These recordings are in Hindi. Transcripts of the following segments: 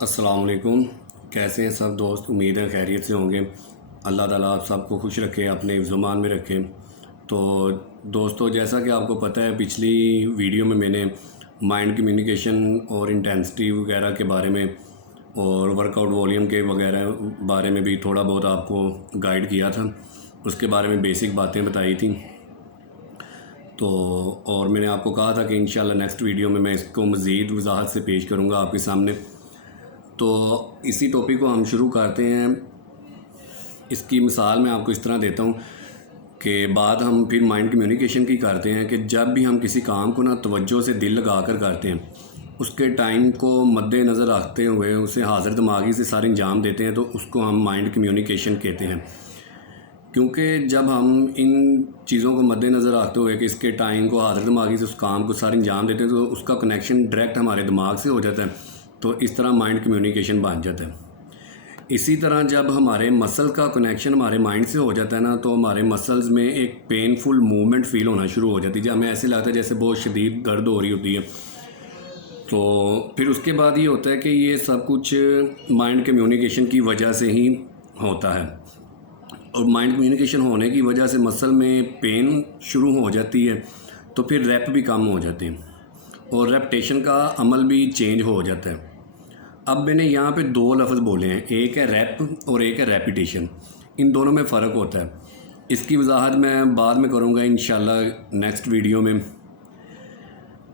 अस्सलाम वालेकुम। कैसे हैं सब दोस्त? उम्मीद है खैरियत से होंगे। अल्लाह ताला आप सबको खुश रखे, अपने ज़ुबान में रखे। तो दोस्तों, जैसा कि आपको पता है, पिछली वीडियो में मैंने माइंड कम्युनिकेशन और इंटेंसिटी वगैरह के बारे में और वर्कआउट वॉल्यूम के वगैरह बारे में भी थोड़ा बहुत आपको गाइड किया था। उसके बारे में बेसिक बातें बताई थी। तो और मैंने आपको कहा था कि इंशाल्लाह नेक्स्ट वीडियो में मैं इसको मज़ीद वजाहत से पेश करूँगा आपके सामने। तो इसी टॉपिक को हम शुरू करते हैं। इसकी मिसाल मैं आपको इस तरह देता हूँ कि बात हम फिर माइंड कम्युनिकेशन की करते हैं कि जब भी हम किसी काम को ना तवज्जो से दिल लगा कर करते हैं, उसके टाइम को मद्देनज़र रखते हुए उसे हाज़िर दिमागी से सारे अंजाम देते हैं, तो उसको हम माइंड कम्युनिकेशन कहते हैं। क्योंकि जब हम इन चीज़ों को मद्देनज़र रखते हुए कि इसके टाइम को हाज़िर दिमागी से उस काम को सारे अंजाम देते हैं, तो उसका कनेक्शन डायरेक्ट हमारे दिमाग से हो जाता है। तो इस तरह माइंड कम्युनिकेशन बन जाता है। इसी तरह जब हमारे मसल का कनेक्शन हमारे माइंड से हो जाता है ना, तो हमारे मसल्स में एक पेनफुल मूवमेंट फ़ील होना शुरू हो जाती है। जब हमें ऐसे लगता है जैसे बहुत शदीद दर्द हो रही होती है। तो फिर उसके बाद ये होता है कि ये सब कुछ माइंड कम्युनिकेशन की वजह से ही होता है। और माइंड कम्युनिकेशन होने की वजह से मसल में पेन शुरू हो जाती है, तो फिर रैप भी कम हो जाते हैं और रेपिटेशन का अमल भी चेंज हो जाता है। अब मैंने यहाँ पे दो लफ्ज़ बोले हैं, एक है रैप और एक है रेपिटेशन। इन दोनों में फ़र्क होता है। इसकी वजाहत मैं बाद में करूँगा इंशाल्लाह नेक्स्ट वीडियो में।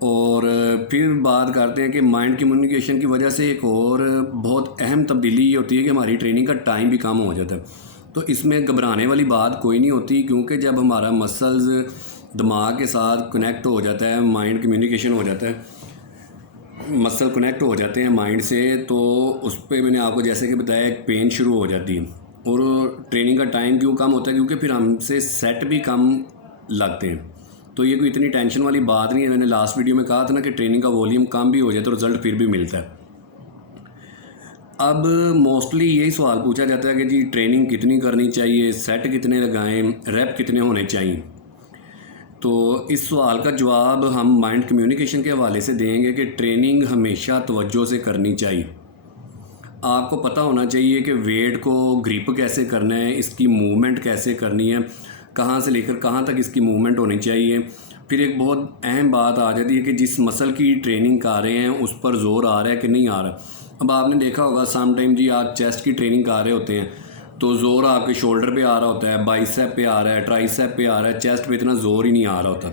और फिर बात करते हैं कि माइंड कम्युनिकेशन की वजह से एक और बहुत अहम तब्दीली ये होती है कि हमारी ट्रेनिंग का टाइम भी कम हो जाता है। तो इसमें घबराने वाली बात कोई नहीं होती, क्योंकि जब हमारा मसल्स दिमाग के साथ कनेक्ट हो जाता है, माइंड कम्युनिकेशन हो जाता है, मसल कनेक्ट हो जाते हैं माइंड से, तो उस पर मैंने आपको जैसे कि बताया एक पेन शुरू हो जाती है। और ट्रेनिंग का टाइम क्यों कम होता है? क्योंकि फिर हमसे सेट भी कम लगते हैं। तो ये कोई इतनी टेंशन वाली बात नहीं है। मैंने लास्ट वीडियो में कहा था ना कि ट्रेनिंग का वॉल्यूम कम भी हो जाए तो रिज़ल्ट फिर भी मिलता है। अब मोस्टली यही सवाल पूछा जाता है कि जी ट्रेनिंग कितनी करनी चाहिए, सेट कितने लगाएं, रैप कितने होने चाहिए। तो इस सवाल का जवाब हम माइंड कम्युनिकेशन के हवाले से देंगे कि ट्रेनिंग हमेशा तवज्जो से करनी चाहिए। आपको पता होना चाहिए कि वेट को ग्रिप कैसे करना है, इसकी मूवमेंट कैसे करनी है, कहाँ से लेकर कहाँ तक इसकी मूवमेंट होनी चाहिए। फिर एक बहुत अहम बात आ जाती है कि जिस मसल की ट्रेनिंग कर रहे हैं उस पर ज़ोर आ रहा है कि नहीं आ रहा। अब आपने देखा होगा सम टाइम जी आप चेस्ट की ट्रेनिंग कर रहे होते हैं तो ज़ोर आपके शोल्डर पे आ रहा होता है, बाइसेप पे आ रहा है, ट्राइसेप पे आ रहा है, चेस्ट पे इतना ज़ोर ही नहीं आ रहा होता।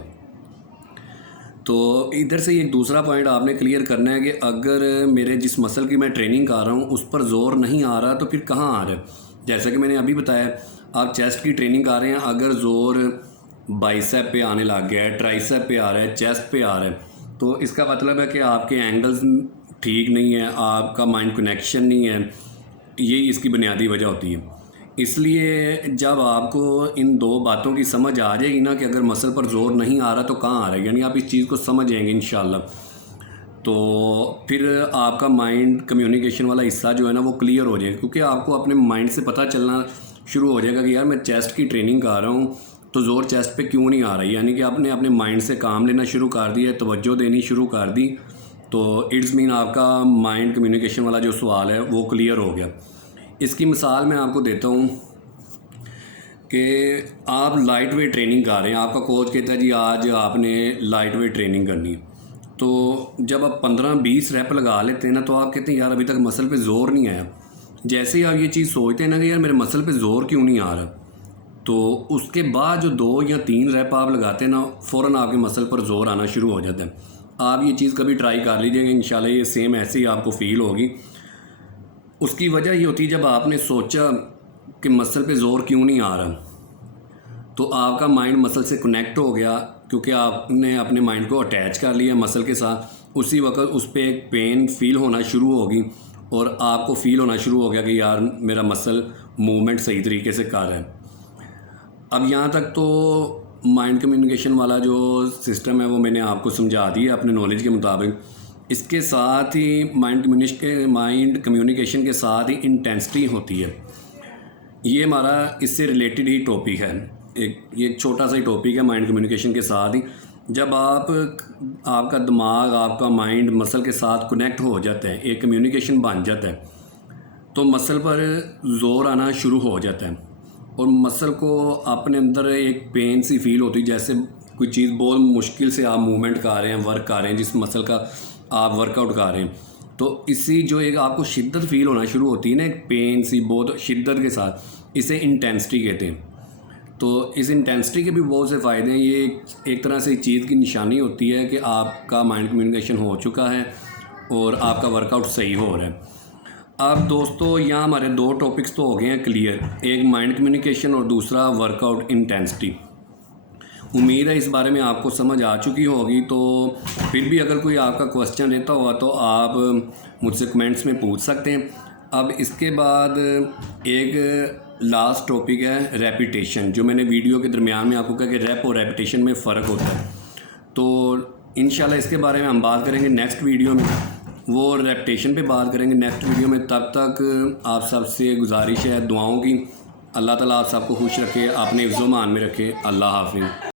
तो इधर से एक दूसरा पॉइंट आपने क्लियर करना है कि अगर मेरे जिस मसल की मैं ट्रेनिंग कर रहा हूँ उस पर ज़ोर नहीं आ रहा तो फिर कहाँ आ रहा है। जैसा कि मैंने अभी बताया, आप चेस्ट की ट्रेनिंग कर रहे हैं, अगर ज़ोर बाइसेप पे आने लग गया है, ट्राइसेप पे आ रहा है, चेस्ट पे आ रहा है, तो इसका मतलब है कि आपके एंगल्स ठीक नहीं है, आपका माइंड कनेक्शन नहीं है। यही इसकी बुनियादी वजह होती है। इसलिए जब आपको इन दो बातों की समझ आ जाएगी ना कि अगर मसल पर ज़ोर नहीं आ रहा तो कहाँ आ रहा है, यानी आप इस चीज़ को समझ जाएंगे इंशाल्लाह, तो फिर आपका माइंड कम्युनिकेशन वाला हिस्सा जो है ना वो क्लियर हो जाएगा। क्योंकि आपको अपने माइंड से पता चलना शुरू हो जाएगा कि यार मैं चेस्ट की ट्रेनिंग कर रहा हूँ तो ज़ोर चेस्ट पे क्यों नहीं आ रही। यानी कि आपने अपने माइंड से काम लेना शुरू कर दिया, तवज्जो देनी शुरू कर दी, तो इट्स मीन आपका माइंड कम्युनिकेशन वाला जो सवाल है वो क्लियर हो गया। इसकी मिसाल मैं आपको देता हूँ कि आप लाइट वेट ट्रेनिंग कर रहे हैं, आपका कोच कहता है जी आज आपने लाइट वेट ट्रेनिंग करनी है। तो जब आप 15-20 रैप लगा लेते हैं ना, तो आप कहते हैं यार अभी तक मसल पे ज़ोर नहीं आया। जैसे ही आप ये चीज़ सोचते हैं ना कि यार मेरे मसल पे ज़ोर क्यों नहीं आ रहा, तो उसके बाद जो 2 या 3 रैप आप लगाते हैं ना, फ़ौरन आपके मसल पर ज़ोर आना शुरू हो जाता है। आप ये चीज़ कभी ट्राई कर लीजिएगा, इंशाल्लाह ये सेम ऐसे ही आपको फ़ील होगी। उसकी वजह ये होती है जब आपने सोचा कि मसल पे ज़ोर क्यों नहीं आ रहा, तो आपका माइंड मसल से कनेक्ट हो गया, क्योंकि आपने अपने माइंड को अटैच कर लिया मसल के साथ। उसी वक्त उस पर एक पेन फील होना शुरू होगी और आपको फील होना शुरू हो गया कि यार मेरा मसल मूवमेंट सही तरीके से कर रहा है। अब यहाँ तक तो माइंड कम्युनिकेशन वाला जो सिस्टम है वो मैंने आपको समझा दिया अपने नॉलेज के मुताबिक। इसके साथ ही माइंड कम्युनिकेशन के साथ ही इंटेंसिटी होती है। ये हमारा इससे रिलेटेड ही टॉपिक है, ये छोटा सा ही टॉपिक है माइंड कम्युनिकेशन के साथ ही। जब आपका दिमाग, आपका माइंड मसल के साथ कनेक्ट हो जाता है, एक कम्युनिकेशन बन जाता है, तो मसल पर ज़ोर आना शुरू हो जाता है और मसल को अपने अंदर एक पेन सी फील होती है, जैसे कोई चीज़ बहुत मुश्किल से आप मूवमेंट कर रहे हैं, वर्क कर रहे हैं, जिस मसल का आप वर्कआउट कर रहे हैं, तो इसी जो एक आपको शिद्दत फील होना शुरू होती है ना, एक पेन सी बहुत शिद्दत के साथ, इसे इंटेंसिटी कहते हैं। तो इस इंटेंसिटी के भी बहुत से फ़ायदे हैं। ये एक तरह से इस चीज़ की निशानी होती है कि आपका माइंड कम्युनिकेशन हो चुका है और आपका वर्कआउट सही हो रहा है। अब दोस्तों यहाँ हमारे 2 टॉपिक्स तो हो गए हैं क्लियर, एक माइंड कम्युनिकेशन और दूसरा वर्कआउट इंटेंसिटी। उम्मीद है इस बारे में आपको समझ आ चुकी होगी। तो फिर भी अगर कोई आपका क्वेश्चन रहता हुआ तो आप मुझसे कमेंट्स में पूछ सकते हैं। अब इसके बाद एक लास्ट टॉपिक है रेपिटेशन, जो मैंने वीडियो के दरमियान में आपको कहा कि रैप और रेपिटेशन में फ़र्क होता है। तो इंशाल्लाह इसके बारे में हम बात करेंगे नेक्स्ट वीडियो में, वो रेपिटेशन पे बात करेंगे नेक्स्ट वीडियो में। तब तक आप सबसे गुजारिश है दुआओं की। अल्लाह ताला आप सबको खुश रखे, अपने हिफ्ज़-ओ-मान में रखे। अल्लाह हाफ़िज़।